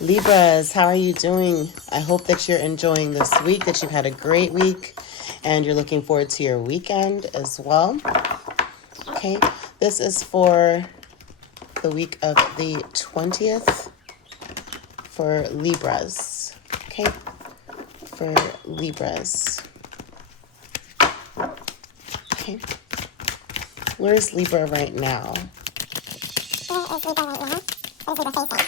Libras, how are you doing? I hope that you're enjoying this week, that you've had a great week, and you're looking forward to your weekend as well. Okay, this is for the week of the 20th for Libras. Okay, for Libras. Okay, where's Libra right now? Where is Libra right now? What is Libra facing?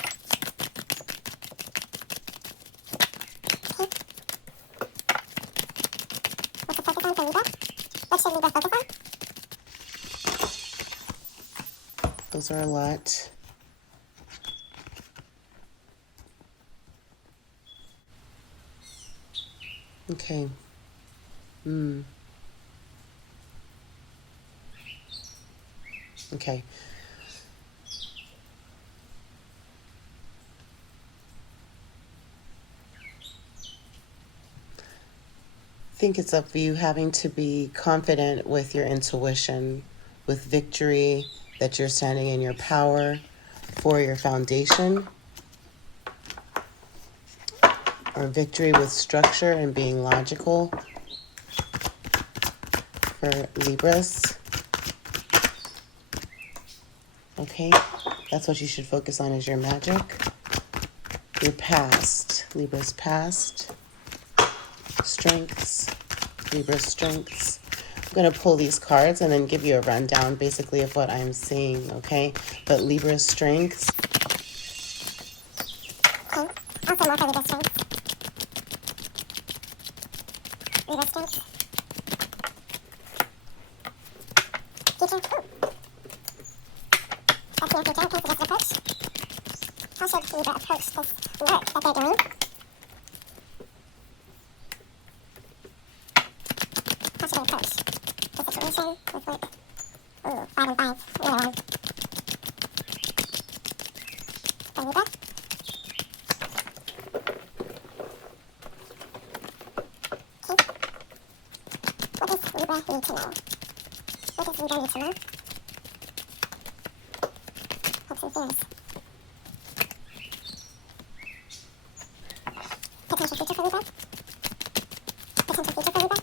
What's the focus on for Libra? What should Libra focus on? Those are a lot. Okay. Okay. I think it's up for you having to be confident with your intuition, with victory, that you're standing in your power for your foundation, or victory with structure and being logical for Libras. Okay, that's what you should focus on, is your magic, your past, Libra's past, strengths, Libra's strengths. I'm going to pull these cards and then give you a rundown basically of what I'm seeing, okay? But Libra's strengths. Okay, also more for Libra strength. Libra strength. Future. That's near future. Okay, so just approach. How should Libra approach this work that they're doing? How should they approach the situation with work? Ooh, 5 and 5. Another one. For Libra. Okay. What does Libra need to know? What does Libra need to know? Hopes and fears. Potential future for Libra? Potential future for Libra?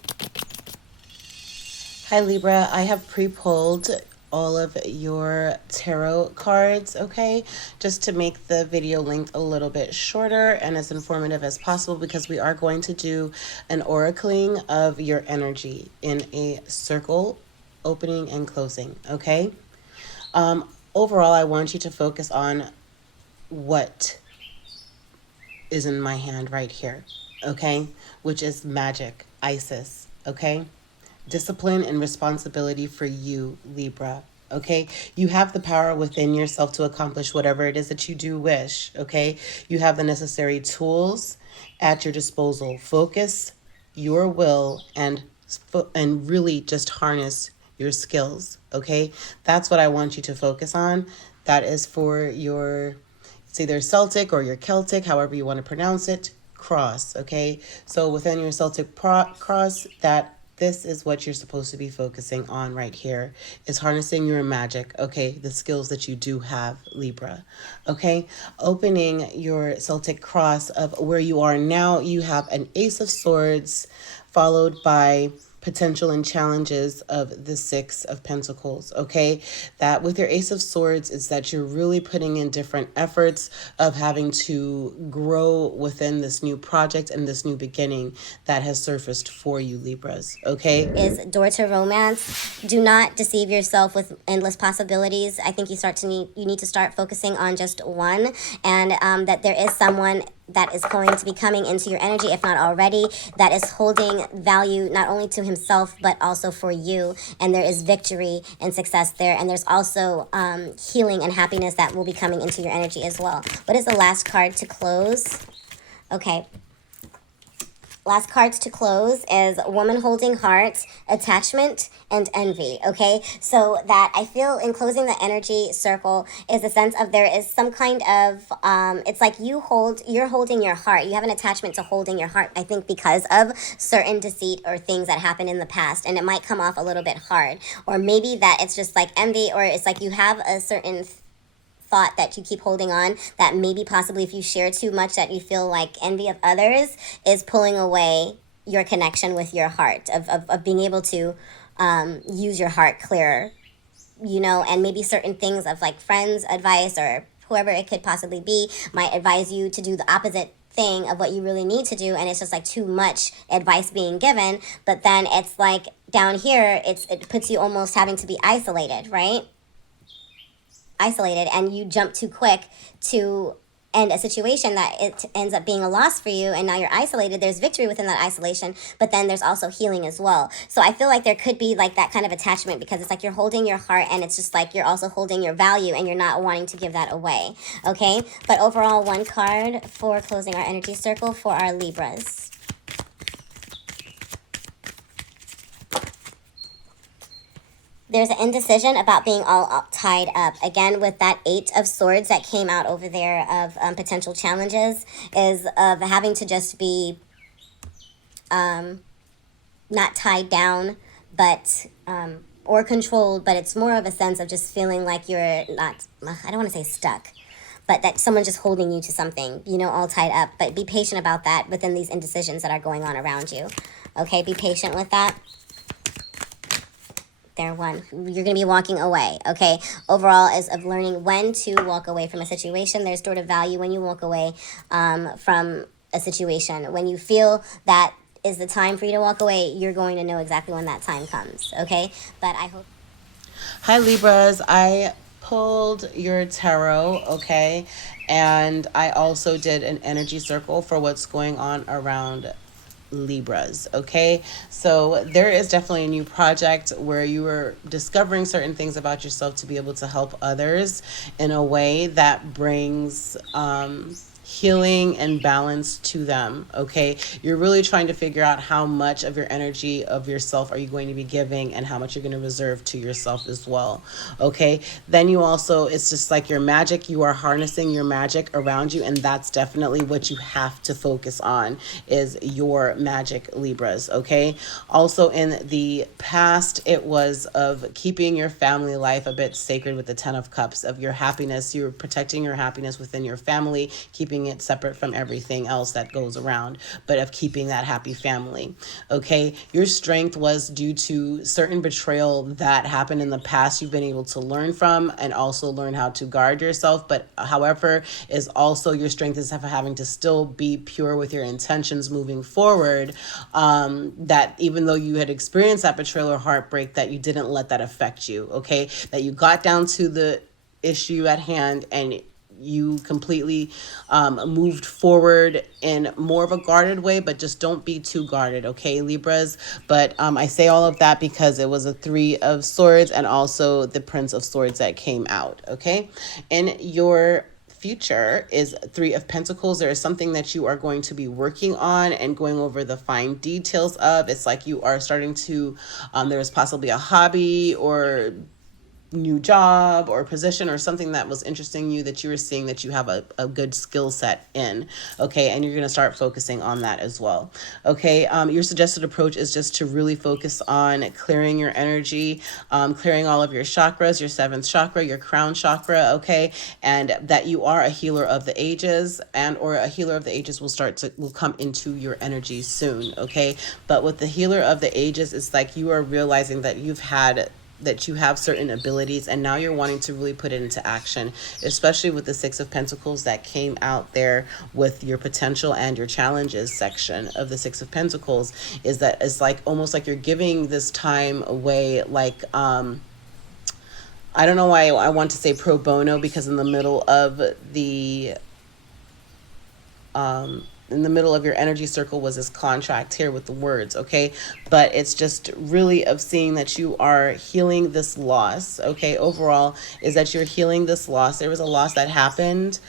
Hi Libra, I have pre-pulled all of your tarot cards, okay? Just to make the video length a little bit shorter and as informative as possible, because we are going to do an oracling of your energy in a circle, opening and closing, okay? Overall, I want you to focus on what is in my hand right here, okay? Which is magic, Isis, okay? Discipline and responsibility for you, Libra, okay? You have the power within yourself to accomplish whatever it is that you do wish, okay? You have the necessary tools at your disposal. Focus your will and really just harness your skills, okay? That's what I want you to focus on. That is for your, it's either Celtic or your Celtic, however you want to pronounce it, cross, okay? So within your Celtic cross, that this is what you're supposed to be focusing on right here, is harnessing your magic, okay? The skills that you do have, Libra, okay? Opening your Celtic cross of where you are now, you have an Ace of Swords followed by potential and challenges of the Six of Pentacles, okay? That with your Ace of Swords is that you're really putting in different efforts of having to grow within this new project and this new beginning that has surfaced for you, Libras, okay? Is door to romance. Do not deceive yourself with endless possibilities. I think you need to start focusing on just one, and that there is someone that is going to be coming into your energy, if not already, that is holding value not only to himself but also for you, and there is victory and success there, and there's also healing and happiness that will be coming into your energy as well. What is the last card to close? Okay. Last cards to close is woman holding heart, attachment, and envy, okay? So that I feel in closing the energy circle is a sense of there is some kind of, it's like you're holding your heart. You have an attachment to holding your heart, I think, because of certain deceit or things that happened in the past, and it might come off a little bit hard. Or maybe that it's just like envy, or it's like you have a certain thought that you keep holding on, that maybe possibly if you share too much that you feel like envy of others is pulling away your connection with your heart, of being able to use your heart clearer, and maybe certain things of like friends advice or whoever it could possibly be might advise you to do the opposite thing of what you really need to do, and it's just like too much advice being given. But then it's like down here it puts you almost having to be isolated, right? Isolated, and you jump too quick to end a situation that it ends up being a loss for you, and now you're isolated. There's victory within that isolation, but then there's also healing as well. So I feel like there could be like that kind of attachment, because it's like you're holding your heart, and it's just like you're also holding your value, and you're not wanting to give that away. Okay, but overall, one card for closing our energy circle for our Libras. There's an indecision about being all tied up. Again, with that 8 of Swords that came out over there of potential challenges, is of having to just be not tied down, but or controlled, but it's more of a sense of just feeling like you're not, I don't want to say stuck, but that someone's just holding you to something, all tied up. But be patient about that within these indecisions that are going on around you. Okay, be patient with that. There, one. You're going to be walking away, okay? Overall, is of learning when to walk away from a situation. There's sort of value when you walk away from a situation. When you feel that is the time for you to walk away, you're going to know exactly when that time comes, okay? But I hope... Hi, Libras. I pulled your tarot, okay? And I also did an energy circle for what's going on around Libras, okay? So there is definitely a new project where you are discovering certain things about yourself to be able to help others in a way that brings healing and balance to them, okay? You're really trying to figure out how much of your energy of yourself are you going to be giving, and how much you're going to reserve to yourself as well, okay? Then you also, it's just like your magic, you are harnessing your magic around you, and that's definitely what you have to focus on, is your magic, Libras, okay? Also, in the past, it was of keeping your family life a bit sacred with the 10 of Cups, of your happiness. You're protecting your happiness within your family, keeping it separate from everything else that goes around, but of keeping that happy family, okay? Your strength was due to certain betrayal that happened in the past. You've been able to learn from and also learn how to guard yourself, but however, is also your strength is having to still be pure with your intentions moving forward, that even though you had experienced that betrayal or heartbreak, that you didn't let that affect you, okay? That you got down to the issue at hand, and you completely moved forward in more of a guarded way, but just don't be too guarded, okay, Libras? But I say all of that because it was a 3 of Swords and also the Prince of Swords that came out, okay? In your future is 3 of Pentacles. There is something that you are going to be working on and going over the fine details of. It's like you are starting to, there is possibly a hobby or new job or position or something that was interesting you, that you were seeing that you have a good skill set in, okay? And you're going to start focusing on that as well, okay? Your suggested approach is just to really focus on clearing your energy, clearing all of your chakras, your 7th chakra, your crown chakra, okay? And that you are a healer of the ages, and or a healer of the ages will come into your energy soon, okay? But with the healer of the ages, it's like you are realizing that you have certain abilities, and now you're wanting to really put it into action, especially with the 6 of Pentacles that came out there with your potential and your challenges section of the 6 of Pentacles, is that it's like almost like you're giving this time away, like I don't know why I want to say pro bono, because in the middle of your energy circle was this contract here with the words, okay? But it's just really of seeing that you are healing this loss, okay? Overall is that you're healing this loss. There was a loss that happened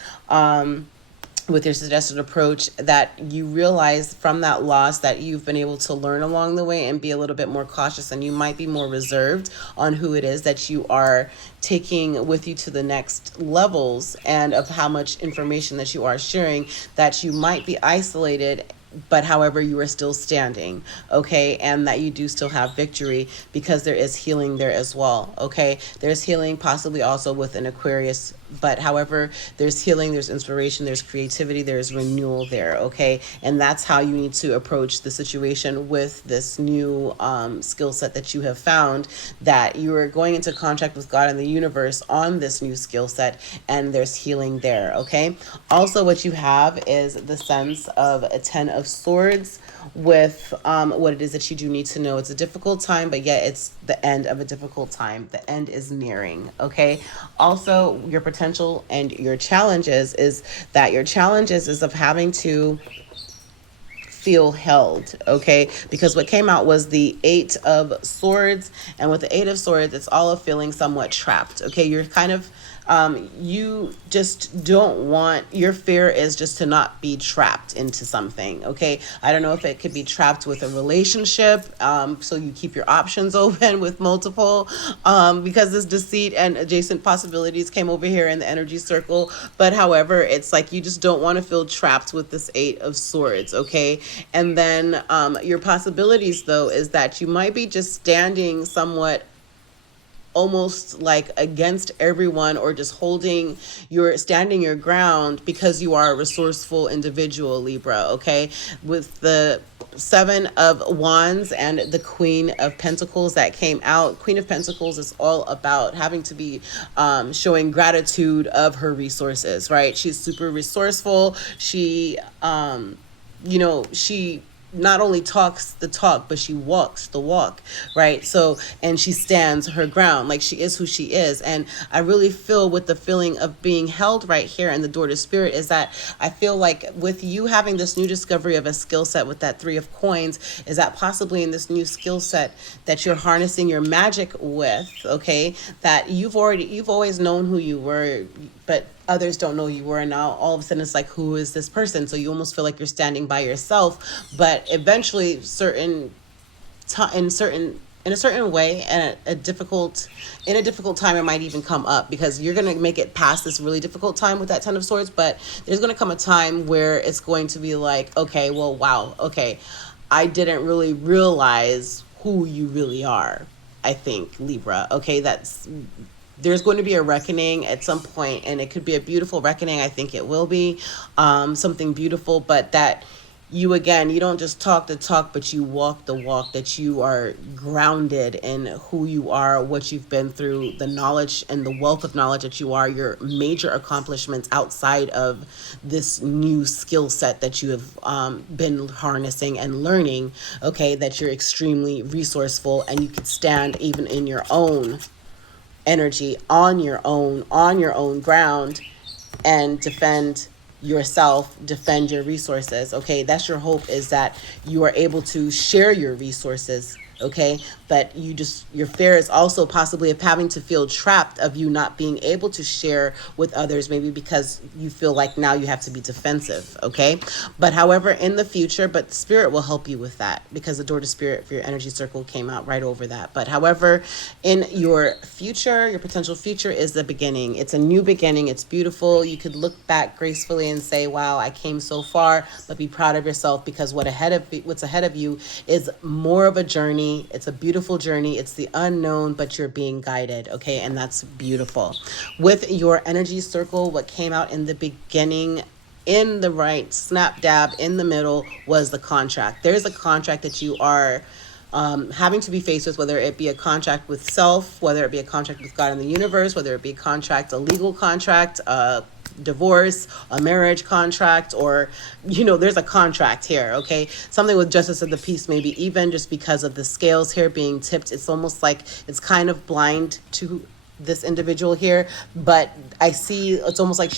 with your suggested approach, that you realize from that loss that you've been able to learn along the way and be a little bit more cautious, and you might be more reserved on who it is that you are taking with you to the next levels, and of how much information that you are sharing, that you might be isolated, but however you are still standing, okay? And that you do still have victory, because there is healing there as well, okay? There's healing possibly also with an Aquarius But however, there's healing, there's inspiration, there's creativity, there's renewal there, okay? And that's how you need to approach the situation with this new skill set that you have found, that you are going into contact with God and the universe on this new skill set, and there's healing there, okay? Also, what you have is the sense of a 10 of Swords with what it is that you do need to know. It's a difficult time, but yet it's the end of a difficult time. The end is nearing, okay? Also, your potential and your challenges is that your challenges is of having to feel held, okay? Because what came out was the 8 of Swords, and with the 8 of Swords, it's all of feeling somewhat trapped, okay? You're kind of you just don't want, your fear is just to not be trapped into something, okay? I don't know if it could be trapped with a relationship, so you keep your options open with multiple, because this deceit and adjacent possibilities came over here in the energy circle. But however, it's like you just don't want to feel trapped with this 8 of Swords, okay? And then your possibilities, though, is that you might be just standing somewhat almost like against everyone, or just standing your ground because you are a resourceful individual, Libra, okay? With the 7 of Wands and the Queen of Pentacles that came out, Queen of Pentacles is all about having to be showing gratitude of her resources, right? She's super resourceful. She she not only talks the talk, but she walks the walk, right? So, and she stands her ground, like she is who she is. And I really feel with the feeling of being held right here in the door to spirit is that I feel like with you having this new discovery of a skill set with that 3 of Coins, is that possibly in this new skill set that you're harnessing your magic with, okay? That you've always known who you were, but others don't know you were, and now all of a sudden it's like, who is this person? So you almost feel like you're standing by yourself. But eventually, in a certain way, and in a difficult time, it might even come up, because you're going to make it past this really difficult time with that 10 of Swords. But there's going to come a time where it's going to be like, okay, well, wow, okay, I didn't really realize who you really are, I think, Libra, okay? There's going to be a reckoning at some point, and it could be a beautiful reckoning. I think it will be something beautiful, but that you don't just talk the talk, but you walk the walk, that you are grounded in who you are, what you've been through, the knowledge and the wealth of knowledge that you are, your major accomplishments outside of this new skill set that you have been harnessing and learning, okay, that you're extremely resourceful, and you could stand even in your own energy, on your own ground, and defend yourself, defend your resources, okay? That's your hope, is that you are able to share your resources, okay? But your fear is also possibly of having to feel trapped, of you not being able to share with others, maybe because you feel like now you have to be defensive, okay? But however, in the future, but spirit will help you with that, because the door to spirit for your energy circle came out right over that. But however, in your future, your potential future is the beginning. It's a new beginning. It's beautiful. You could look back gracefully and say, wow, I came so far, but be proud of yourself, because what's ahead of you is more of a journey. It's a beautiful journey. It's the unknown, but you're being guided, okay? And that's beautiful. With your energy circle, what came out in the beginning, in the right snap dab in the middle, was the contract. There's a contract that you are having to be faced with, whether it be a contract with self, whether it be a contract with God and the universe, whether it be a legal contract, divorce, a marriage contract, or there's a contract here, okay? Something with justice of the peace, maybe even just because of the scales here being tipped. It's almost like it's kind of blind to this individual here, but I see it's almost like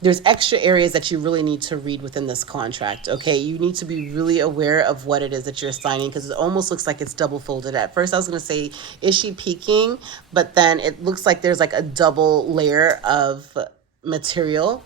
there's extra areas that you really need to read within this contract, okay? You need to be really aware of what it is that you're signing, because it almost looks like it's double folded. At first I was going to say, is she peeking? But then it looks like there's like a double layer of material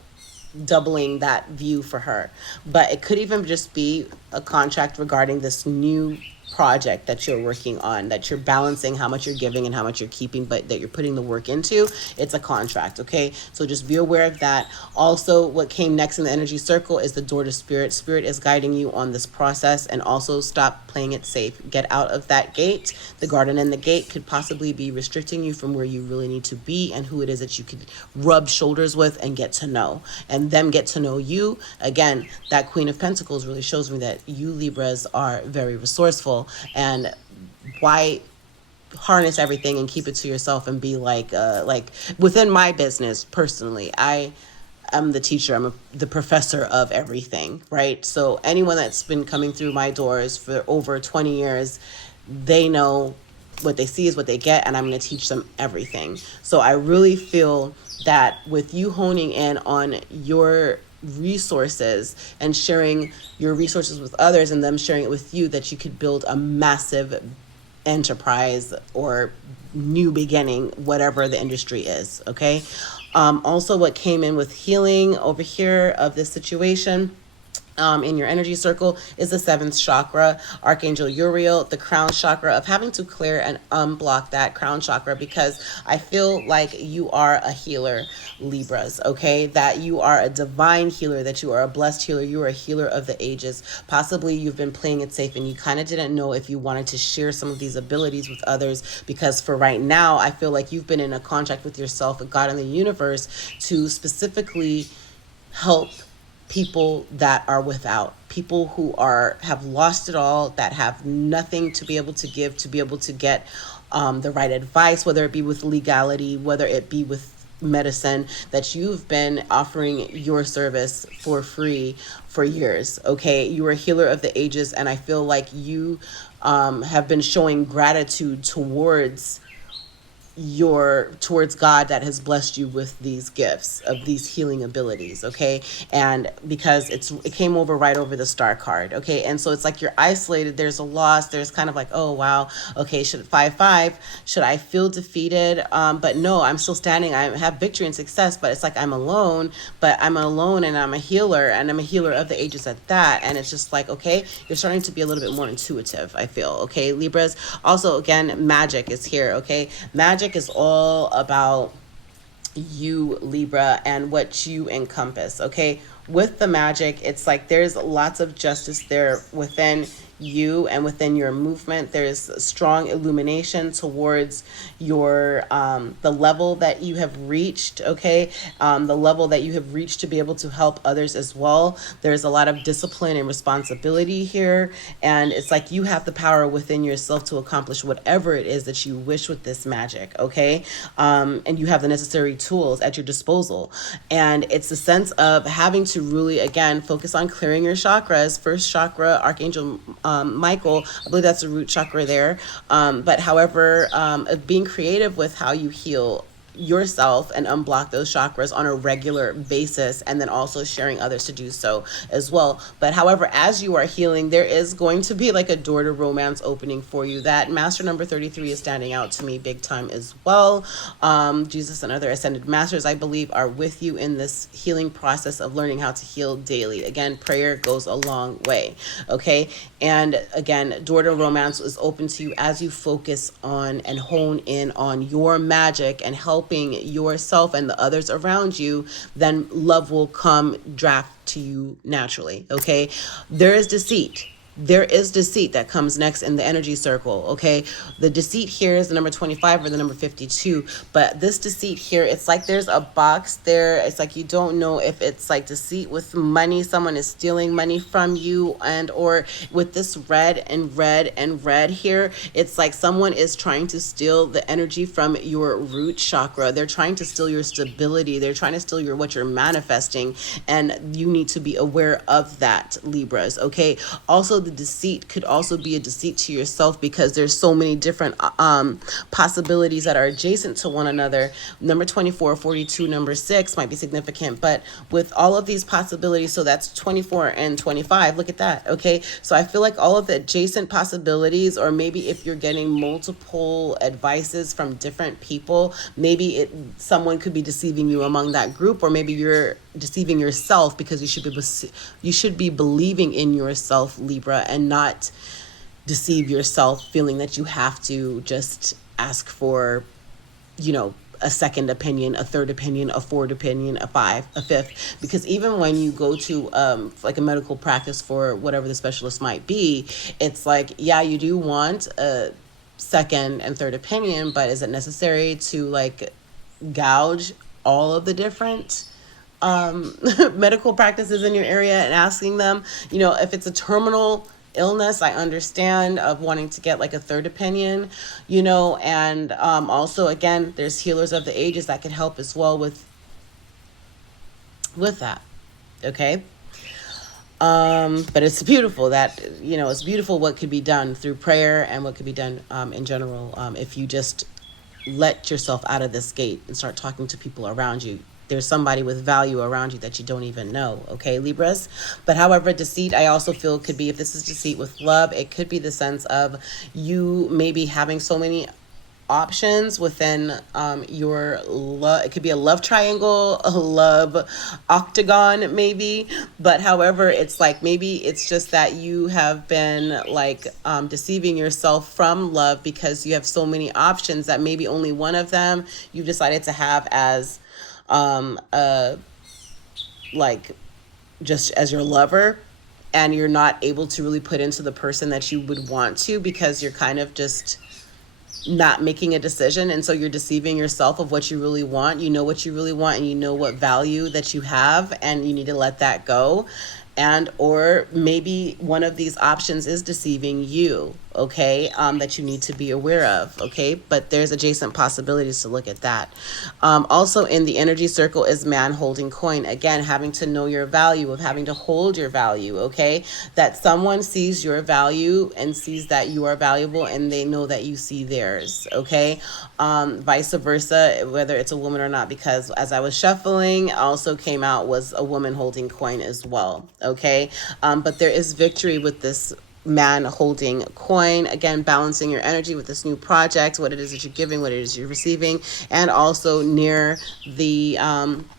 doubling that view for her. But it could even just be a contract regarding this new project that you're working on, that you're balancing how much you're giving and how much you're keeping, but that you're putting the work into. It's a contract, okay? So just be aware of that. Also, what came next in the energy circle is the door to spirit. Spirit is guiding you on this process, and also stop playing it safe. Get out of that gate. The garden and the gate could possibly be restricting you from where you really need to be and who it is that you could rub shoulders with and get to know, and them get to know you. Again, that Queen of Pentacles really shows me that you Libras are very resourceful. And why harness everything and keep it to yourself and be like within my business personally, I'm the teacher, the professor of everything, right? So anyone that's been coming through my doors for over 20 years, they know what they see is what they get, and I'm going to teach them everything. So I really feel that with you honing in on your resources and sharing your resources with others and them sharing it with you, that you could build a massive enterprise or new beginning, whatever the industry is, okay? Also, what came in with healing over here of this situation in your energy circle is the 7th chakra, Archangel Uriel, the crown chakra, of having to clear and unblock that crown chakra, because I feel like you are a healer, Libras, okay? That you are a divine healer, that you are a blessed healer, you are a healer of the ages. Possibly you've been playing it safe and you kind of didn't know if you wanted to share some of these abilities with others, because for right now, I feel like you've been in a contract with yourself, with God and the universe, to specifically help people that are without, people who have lost it all, that have nothing to be able to give, to be able to get the right advice, whether it be with legality, whether it be with medicine, that you've been offering your service for free for years, okay? You are a healer of the ages, and I feel like you have been showing gratitude towards God that has blessed you with these gifts of these healing abilities, okay? And because it came over right over the star card, okay? And so it's like you're isolated, there's a loss, there's kind of like, oh wow, okay, should I feel defeated? But no, I'm still standing, I have victory and success, but it's like I'm alone, and I'm a healer, and I'm a healer of the ages at that. And it's just like, okay, you're starting to be a little bit more intuitive, I feel, okay, Libras. Also, again, magic is here, okay? Magic is all about you, Libra, and what you encompass, okay? With the magic, it's like there's lots of justice there within you and within your movement. There's strong illumination towards your the level that you have reached, okay? The level that you have reached to be able to help others as well. There's a lot of discipline and responsibility here, and it's like you have the power within yourself to accomplish whatever it is that you wish with this magic, okay? And you have the necessary tools at your disposal, and it's a sense of having to really, again, focus on clearing your chakras. First chakra, Archangel Michael, I believe that's the root chakra there. But however, being creative with how you heal yourself and unblock those chakras on a regular basis, and then also sharing others to do so as well. But however, as you are healing, there is going to be like a door to romance opening for you. That master number 33 is standing out to me big time as well. Jesus and other ascended masters, I believe, are with you in this healing process of learning how to heal daily. Again, prayer goes a long way, okay? And again, door to romance is open to you as you focus on and hone in on your magic and helping yourself and the others around you. Then love will come draft to you naturally, okay? There is deceit that comes next in the energy circle, okay? The deceit here is the number 25 or the number 52, but this deceit here, it's like there's a box there. It's like you don't know if it's like deceit with money, someone is stealing money from you, and or with this red and red and red here, it's like someone is trying to steal the energy from your root chakra. They're trying to steal your stability. They're trying to steal what you're manifesting, and you need to be aware of that, Libras, okay? Also, the deceit could also be a deceit to yourself, because there's so many different possibilities that are adjacent to one another. Number 24, 42, number 6 might be significant, but with all of these possibilities, so that's 24 and 25, look at that, okay? So I feel like all of the adjacent possibilities, or maybe if you're getting multiple advices from different people, maybe someone could be deceiving you among that group, or maybe you're deceiving yourself, because you should be believing in yourself, Libra, and not deceive yourself feeling that you have to just ask for, you know, a second opinion, a third opinion, a fourth opinion, a fifth. Because even when you go to like a medical practice for whatever the specialist might be, it's like, yeah, you do want a second and third opinion, but is it necessary to like gouge all of the different medical practices in your area and asking them, you know, if it's a terminal illness, I understand of wanting to get like a third opinion, you know, and also again, there's healers of the ages that can help as well with that. Okay. But it's beautiful that, you know, it's beautiful what could be done through prayer and what could be done in general, if you just let yourself out of this gate and start talking to people around you. There's somebody with value around you that you don't even know, okay, Libras? But however, deceit, I also feel could be, if this is deceit with love, it could be the sense of you maybe having so many options within your love. It could be a love triangle, a love octagon maybe, but however, it's like maybe it's just that you have been like deceiving yourself from love because you have so many options that maybe only one of them you've decided to have as like just as your lover, and you're not able to really put into the person that you would want to because you're kind of just not making a decision, and so you're deceiving yourself of what you really want. You know what you really want, and you know what value that you have, and you need to let that go. And or maybe one of these options is deceiving you, okay, that you need to be aware of, okay? But there's adjacent possibilities to look at that. Also in the energy circle is man holding coin. Again, having to know your value, of having to hold your value, okay? That someone sees your value and sees that you are valuable, and they know that you see theirs, okay? Vice versa, whether it's a woman or not, because as I was shuffling, also came out was a woman holding coin as well, okay? But there is victory with this man holding coin. Again, balancing your energy with this new project, what it is that you're giving, what it is you're receiving, and also near the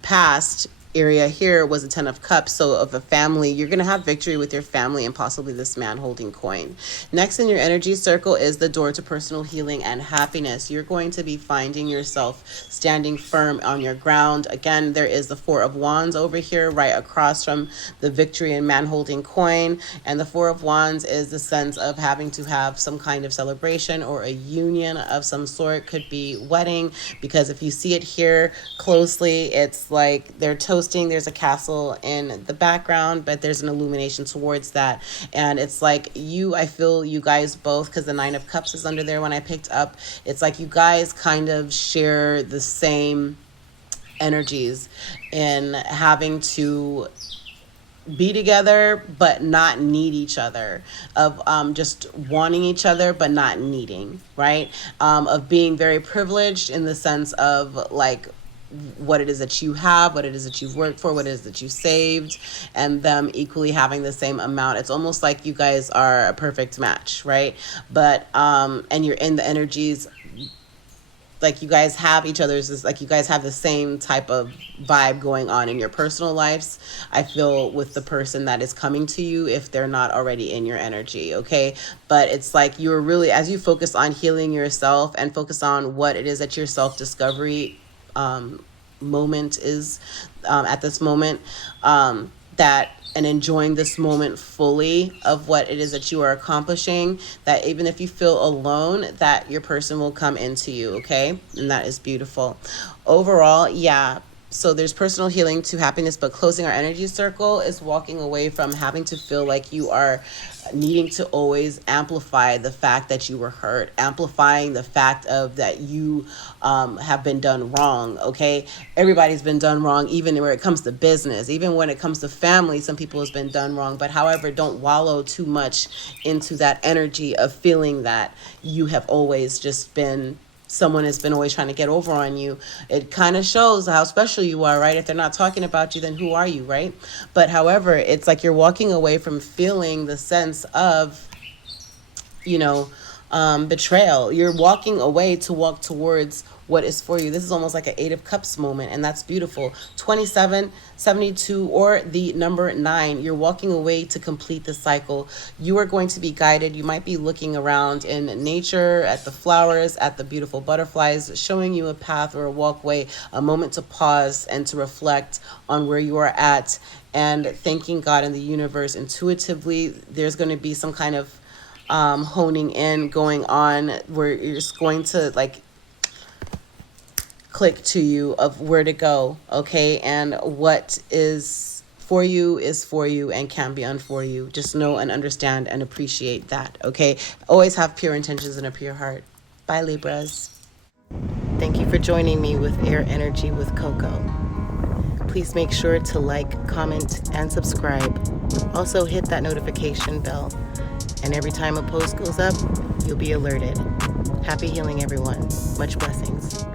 past area here was a 10 of cups. So of a family, you're going to have victory with your family and possibly this man holding coin. Next in your energy circle is the door to personal healing and happiness. You're going to be finding yourself standing firm on your ground. Again, there is the 4 of wands over here right across from the victory and man holding coin, and the 4 of wands is the sense of having to have some kind of celebration or a union of some sort. Could be wedding, because if you see it here closely, it's like they're toasting. There's a castle in the background, but there's an illumination towards that, and it's like I feel you guys both, because the 9 of cups is under there when I picked up, it's like you guys kind of share the same energies in having to be together but not need each other, of just wanting each other but not needing, right? Of being very privileged in the sense of like what it is that you have, what it is that you've worked for, what it is that you saved, and them equally having the same amount. It's almost like you guys are a perfect match, right? But and you're in the energies, like you guys have each other's, like you guys have the same type of vibe going on in your personal lives, I feel, with the person that is coming to you, if they're not already in your energy, okay? But it's like you're really, as you focus on healing yourself and focus on what it is that your self-discovery moment is at this moment, that and enjoying this moment fully of what it is that you are accomplishing, that even if you feel alone, that your person will come into you, okay? And that is beautiful. Overall, yeah. So there's personal healing to happiness, but closing our energy circle is walking away from having to feel like you are needing to always amplify the fact that you were hurt, amplifying the fact of that you have been done wrong, okay? Everybody's been done wrong, even where it comes to business, even when it comes to family, some people has been done wrong. But however, don't wallow too much into that energy of feeling that you have always just been, someone has been always trying to get over on you. It kind of shows how special you are, right? If they're not talking about you, then who are you, right? But however, it's like you're walking away from feeling the sense of, you know, betrayal. You're walking away to walk towards what is for you. This is almost like an 8 of Cups moment, and that's beautiful. 27, 72, or the number 9. You're walking away to complete the cycle. You are going to be guided. You might be looking around in nature, at the flowers, at the beautiful butterflies, showing you a path or a walkway, a moment to pause and to reflect on where you are at, and thanking God and the universe intuitively. There's going to be some kind of honing in going on where you're just going to like click to you of where to go, okay? And what is for you and can be unfor you. Just know and understand and appreciate that, okay? Always have pure intentions and a pure heart. Bye, Libras. Thank you for joining me with Air Energy with Coco. Please make sure to like, comment, and subscribe. Also hit that notification bell. And every time a post goes up, you'll be alerted. Happy healing, everyone. Much blessings.